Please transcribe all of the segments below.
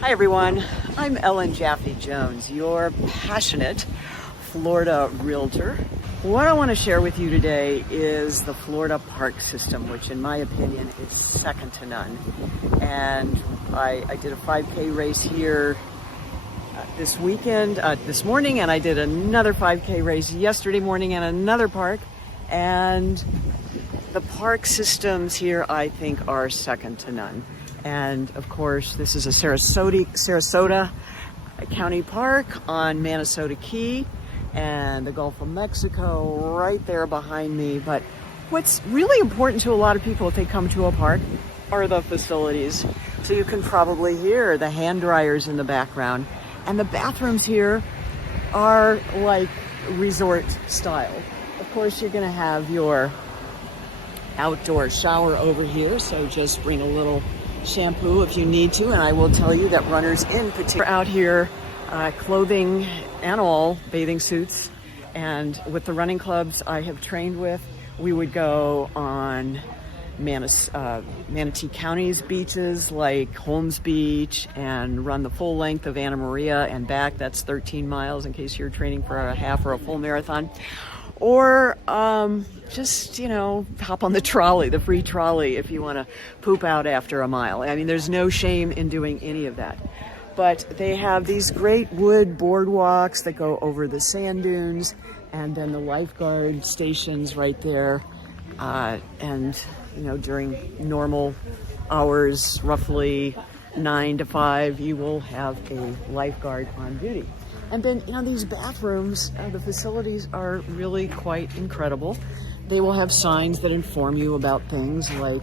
Hi everyone, I'm Ellen Jaffe Jones, your passionate Florida realtor. What I want to share with you today is the Florida park system, which in my opinion is second to none. And I did a 5K race here this morning, and I did another 5K race yesterday morning in another park. And the park systems here, I think, are second to none. And of course, this is a Sarasota County Park on Manasota Key and the Gulf of Mexico right there behind me. But what's really important to a lot of people if they come to a park are the facilities. So you can probably hear the hand dryers in the background. And the bathrooms here are like resort style. Of course, you're gonna have your outdoor shower over here, so just bring a little shampoo if you need to. And I will tell you that runners in particular are out here, clothing and all, bathing suits. And with the running clubs I have trained with, we would go on Manatee County's beaches like Holmes Beach and run the full length of Anna Maria and back. That's 13 miles in case you're training for a half or a full marathon. Or just, hop on the trolley, the free trolley, if you want to poop out after a mile. I mean, there's no shame in doing any of that. But they have these great wood boardwalks that go over the sand dunes, and then the lifeguard stations right there. And during normal hours, roughly 9 to 5, you will have a lifeguard on duty. And then, these bathrooms, the facilities are really quite incredible. They will have signs that inform you about things like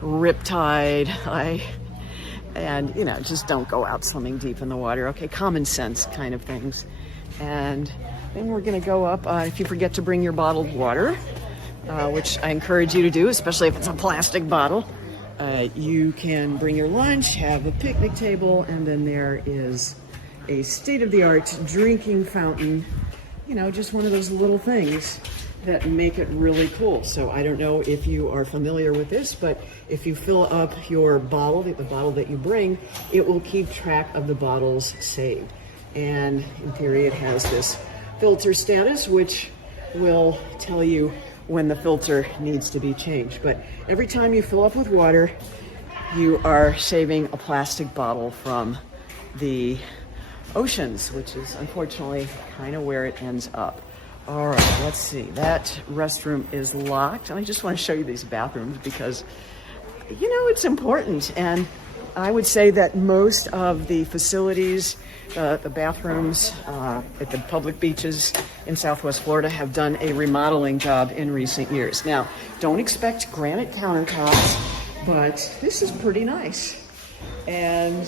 riptide, and just don't go out swimming deep in the water. Okay, common sense kind of things. And then we're gonna go up, if you forget to bring your bottled water, which I encourage you to do, especially if it's a plastic bottle, you can bring your lunch, have a picnic table, and then there is a state-of-the-art drinking fountain, just one of those little things that make it really cool. So I don't know if you are familiar with this, but if you fill up your bottle, the bottle that you bring, it will keep track of the bottles saved. And in theory, it has this filter status, which will tell you when the filter needs to be changed. But every time you fill up with water, you are saving a plastic bottle from the oceans, which is unfortunately kind of where it ends up. All right, let's see. That restroom is locked. And I just want to show you these bathrooms because, it's important. And I would say that most of the facilities, the bathrooms at the public beaches in Southwest Florida have done a remodeling job in recent years. Now, don't expect granite countertops, but this is pretty nice. And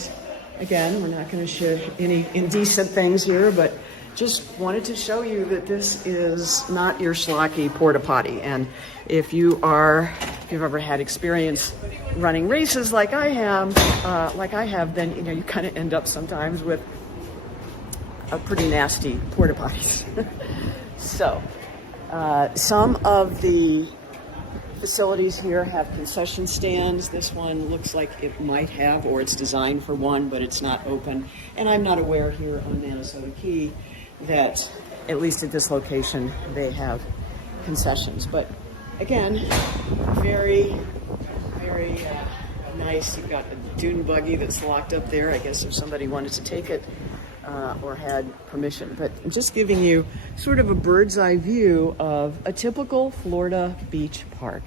again, we're not going to share any indecent things here, but just wanted to show you that this is not your schlocky porta potty. And if you've ever had experience running races like I have, then you kind of end up sometimes with a pretty nasty porta potties. So, some of the facilities here have concession stands. This one looks like it might have, or it's designed for one, but it's not open. And I'm not aware here on Manasota Key that, at least at this location, they have concessions. But again, very, very nice. You've got a dune buggy that's locked up there, I guess if somebody wanted to take it or had permission. But I'm just giving you sort of a bird's eye view of a typical Florida beach park.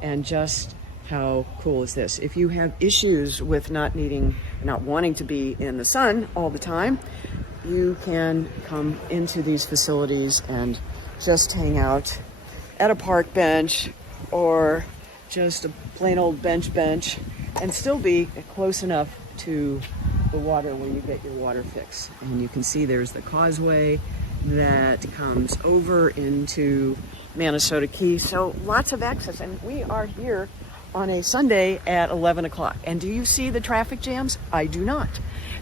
And just how cool is this? If you have issues with not wanting to be in the sun all the time, you can come into these facilities and just hang out at a park bench or just a plain old bench and still be close enough to the water where you get your water fix. And you can see there's the causeway that comes over into Manasota Key. So lots of access. And we are here on a Sunday at 11 o'clock. And do you see the traffic jams? I do not.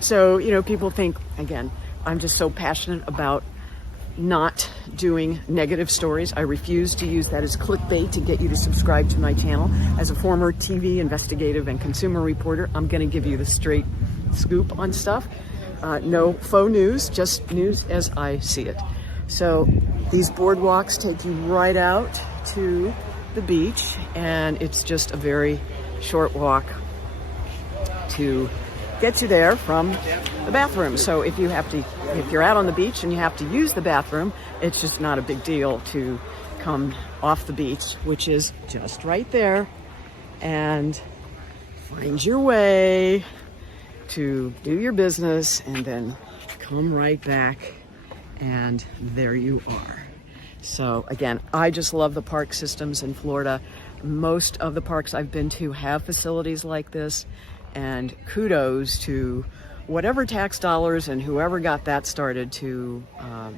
So, people think, again, I'm just so passionate about not doing negative stories. I refuse to use that as clickbait to get you to subscribe to my channel. As a former TV investigative and consumer reporter, I'm going to give you the straight scoop on stuff. No faux news, just news as I see it. So these boardwalks take you right out to the beach, and it's just a very short walk to get you there from the bathroom. So if you're out on the beach and you have to use the bathroom, it's just not a big deal to come off the beach, which is just right there, and find your way to do your business and then come right back, and there you are. So again, I just love the park systems in Florida. Most of the parks I've been to have facilities like this, and kudos to whatever tax dollars and whoever got that started to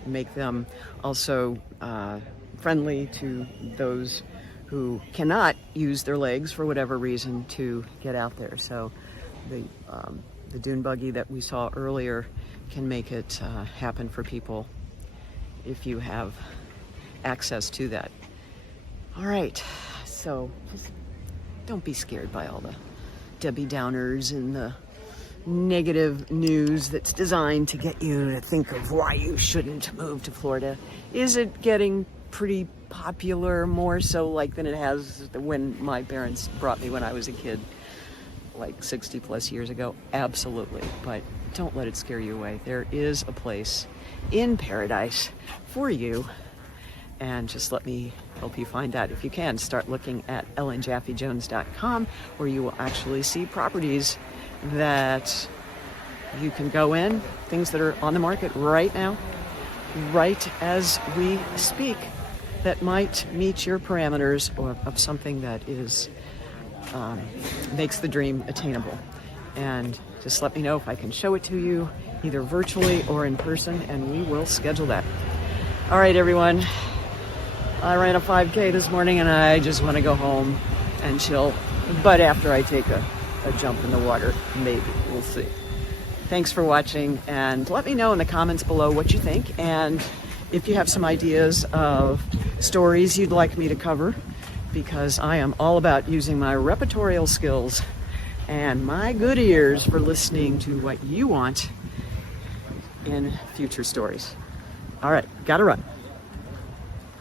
make them also friendly to those who cannot use their legs for whatever reason to get out there. So the dune buggy that we saw earlier can make it happen for people if you have access to that. All right, so just don't be scared by all the Debbie Downers and the negative news that's designed to get you to think of why you shouldn't move to Florida. Is it getting pretty popular, more so like than it has when my parents brought me when I was a kid, like 60 plus years ago? Absolutely, but don't let it scare you away. There is a place in paradise for you, and just let me help you find that. If you can, start looking at ellenjaffejones.com, where you will actually see properties that you can go in, things that are on the market right now, right as we speak, that might meet your parameters or of something that is makes the dream attainable. And just let me know if I can show it to you, either virtually or in person, and we will schedule that. All right, everyone. I ran a 5K this morning, and I just want to go home and chill. But after I take a jump in the water, maybe. We'll see. Thanks for watching, and let me know in the comments below what you think, and if you have some ideas of stories you'd like me to cover, because I am all about using my repertorial skills and my good ears for listening to what you want in future stories. All right, gotta run.